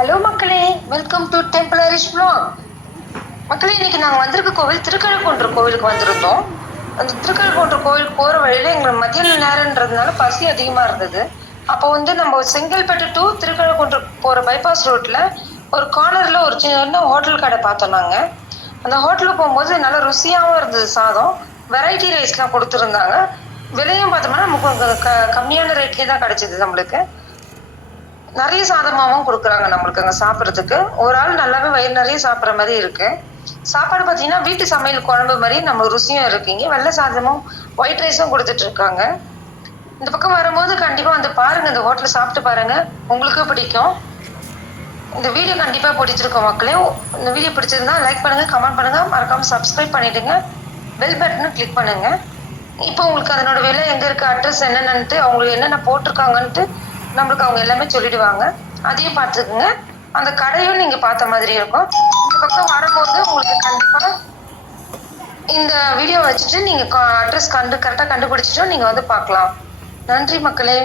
Hello மக்களே, welcome to டெம்பிளரிஷ் vlog. மக்களே, இன்னைக்கு நாங்கள் வந்திருக்க கோவில் திருக்கழுக்குன்றம் கோவிலுக்கு வந்திருந்தோம். அந்த திருக்கழுக்குன்றம் கோவிலுக்கு போகிற வழியில் எங்களுக்கு மதியான நேரன்றதுனால பசி அதிகமாக இருந்தது. அப்போ நம்ம செங்கல்பட்டு டு திருக்கழுக்குன்றம் போகிற பைபாஸ் ரோட்டில் ஒரு கார்னரில் ஒரு சின்ன ஹோட்டல் கடை பார்த்தோம் நாங்கள். அந்த ஹோட்டலுக்கு போகும்போது நல்லா ருசியாகவும் இருந்தது. சாதம் வெரைட்டி ரைஸ்லாம் கொடுத்துருந்தாங்க. விலையும் பார்த்தோம்னா நமக்கு கம்மியான ரேட்லேயே தான் கிடைச்சிது. நம்மளுக்கு நிறைய சாதமாகவும் கொடுக்குறாங்க நம்மளுக்கு அங்கே சாப்பிட்றதுக்கு. ஒரு ஆள் நல்லாவே வயிறு நிறைய சாப்பிட்ற மாதிரி இருக்கு. சாப்பாடு பார்த்தீங்கன்னா வீட்டு சமையல் குழம்பு மாதிரி நம்ம ருசியும் இருக்குங்க. வெள்ளை சாதமும் ஒயிட் ரைஸும் கொடுத்துட்டு இருக்காங்க. இந்த பக்கம் வரும்போது கண்டிப்பாக வந்து பாருங்க, இந்த ஹோட்டலில் சாப்பிட்டு பாருங்க, உங்களுக்கும் பிடிக்கும். இந்த வீடியோ கண்டிப்பாக பிடிச்சிருக்கோம் மக்களே. இந்த வீடியோ பிடிச்சிருந்தா லைக் பண்ணுங்க, கமெண்ட் பண்ணுங்க, மறக்காம சப்ஸ்கிரைப் பண்ணிடுங்க, பெல் பட்டனை கிளிக் பண்ணுங்க. இப்போ உங்களுக்கு அதனோட விலை எங்க இருக்கு, அட்ரஸ் என்னென்னட்டு, அவங்களுக்கு என்னென்ன போட்டிருக்காங்கன்ட்டு நம்மளுக்கு அவங்க எல்லாமே சொல்லிடுவாங்க. அதையும் பார்த்துக்குங்க. அந்த கடையும் நீங்க பார்த்த மாதிரி இருக்கும். இந்த பக்கம் வரும்போது உங்களுக்கு கண்டிப்பா இந்த வீடியோ வச்சுட்டு நீங்க அட்ரஸ் கரெக்டாக கண்டுபிடிச்சிட்டோம் நீங்க வந்து பார்க்கலாம். நன்றி மக்களே.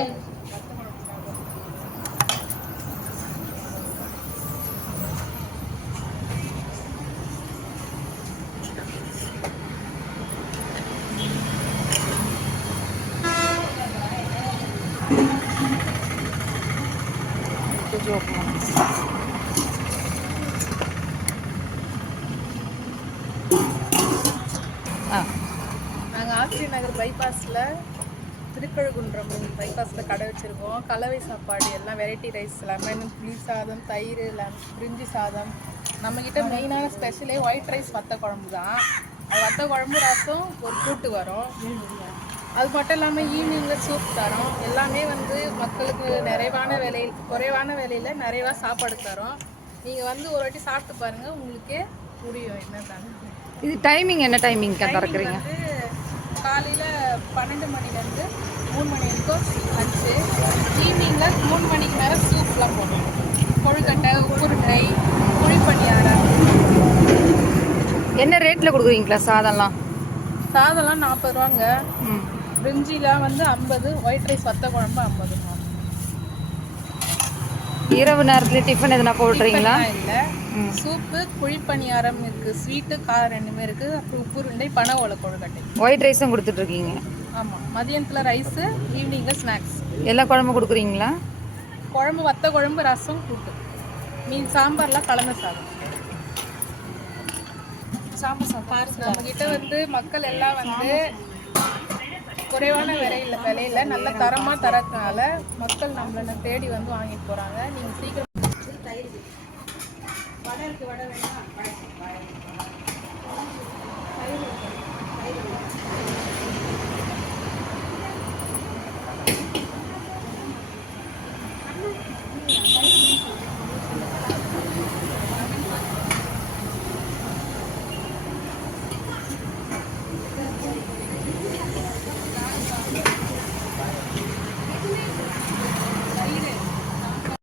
நாங்கள் ஆசிரியர் நகர் பைபாஸில் திருக்கழுக்குன்றம் பைபாஸில் கடை வச்சுருக்கோம். கலவை சாப்பாடு எல்லாம் வெரைட்டி ரைஸ், லெமன், புளி சாதம், தயிர், பிரிஞ்சி சாதம். நம்மக்கிட்ட மெயினான ஸ்பெஷலே ஒயிட் ரைஸ் வத்த குழம்பு தான். அது வத்த குழம்பு, ரசம், ஒரு கூட்டு வரும். அது மட்டும் இல்லாமல் ஈவினிங்கில் சூப் தரோம். எல்லாமே மக்களுக்கு குறைவான விலையில் நிறைவாக சாப்பாடு தரோம். நீங்கள் ஒரு வாட்டி சாப்பிட்டு பாருங்கள், உங்களுக்கே புரியும் என்ன தானே. இது டைமிங் என்ன டைமிங் திறக்கிறீங்க? காலையில் 12 மணிலேருந்து 3 மணி வரைக்கும் லஞ்சு. ஈவினிங்கில் 3 மணிக்கு மேலே சூப்லாம் போடுவோம். கொழுக்கட்டை, உப்புருண்டை, குழிப்பணியாரம். என்ன ரேட்டில் கொடுக்குறீங்களா சாதம்லாம்? சாதம்லாம் 40 ரூபாங்க. பிரிஞ்சிலாம் 50, ஒயிட் ரைஸ் வத்த குழம்பு 50 ரூபா. இரவு நேரத்தில் டிஃபன் எதுனா போடுறீங்களா? இல்லை, சூப்பு, குழிப்பணியாரம் இருக்குது, ஸ்வீட்டு, காரம் ரெண்டுமே இருக்குது. அப்புறம் உப்புருண்டை, பனை ஓலை கொழுக்கட்டை. ஒயிட் ரைஸும் கொடுத்துட்ருக்கீங்க? ஆமாம். மதியானத்தில் ரைஸு, ஈவினிங்கில் ஸ்நாக்ஸ். எல்லா குழம்பு கொடுக்குறீங்களா? குழம்பு வத்த குழம்பு, ரசம், கூட்டு, மீன், சாம்பார்லாம் கலந்த சாதம். சாம்பார் சாதம் நம்மக்கிட்ட மக்கள் எல்லாம் குறைவான விலையில் நல்ல தரமாக தரதுனால மக்கள் நம்மளை தேடி வாங்கிட்டு போகிறாங்க. நீங்கள் சீக்கிரம் வடை இருக்குது, வடை வேணுமா?